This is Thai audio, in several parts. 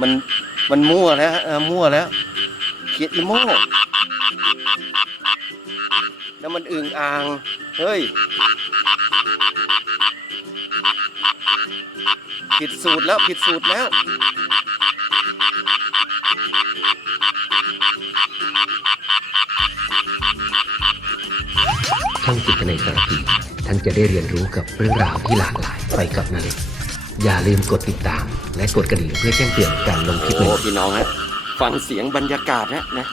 มันมันมั่วแล้วเออมั่วแล้วเขียดอีโม่แล้วมันอึ่งอ่าง เฮ้ยผิดสูตรแล้วผิดสูตรแล้วช่องจิตในสารพีท่านจะได้เรียนรู้กับเรื่องราวที่หลากหลายไปกับนาเล็ก อย่าลืมกดติดตาม และกดกระดิ่งเพื่อแจ้งเตือนการลงคลิปใหโอ้ม่พี่น้องฮะฟังเสียงบรรยากาศนะนะ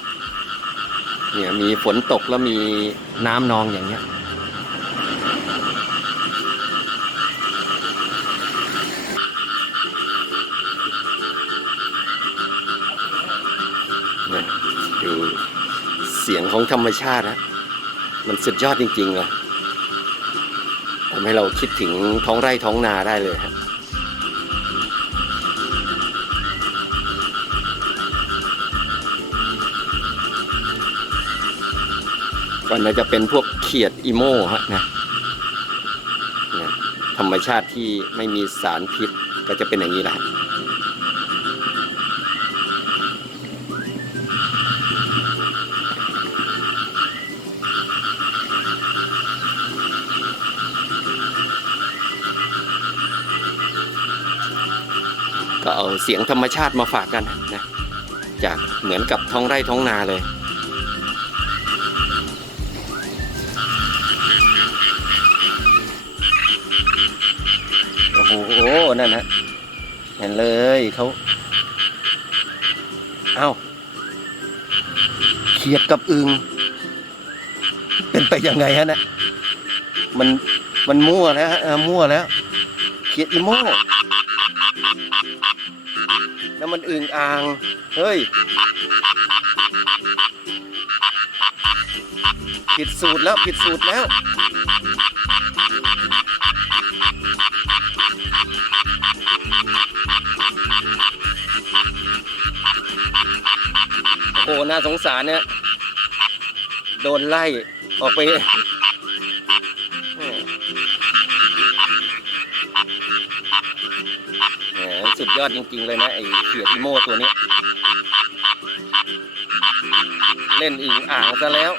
เนี่ยมีฝนตกแล้วมีน้ำนองอย่างเงี้ย เนี่ยดูเสียงของธรรมชาตินะมันสุดยอดจริงๆเลยทำให้เราคิดถึงท้องไร่ท้องนาได้เลยฮะ ก็น่าจะเป็นพวกเขียดอีโม่ฮะนะธรรมชาติที่ไม่มีสารพิษก็จะเป็นอย่างนี้แหละฮะก็เอาเสียงธรรมชาติมาฝากกันนะ จากเหมือนกับท้องไร่ท้องนาเลย นั่นนะเห็นเลยเขาเอ้าเขียดกับอึงเป็นไปยังไงฮะเนะมันมันมั่วแล้วฮะมั่วแล้วเขียดอีโม่แล้วมันอึงอ่าง เฮ้ยผิดสูตรแล้วผิดสูตรแล้ว น่าสงสารเนี่ย โดนไล่ออกไปแหสุดยอดจริง ๆ เลยนะ ไอ้เขียดอีโม่ตัวนี้ เล่นอิงอ่างซะแล้ว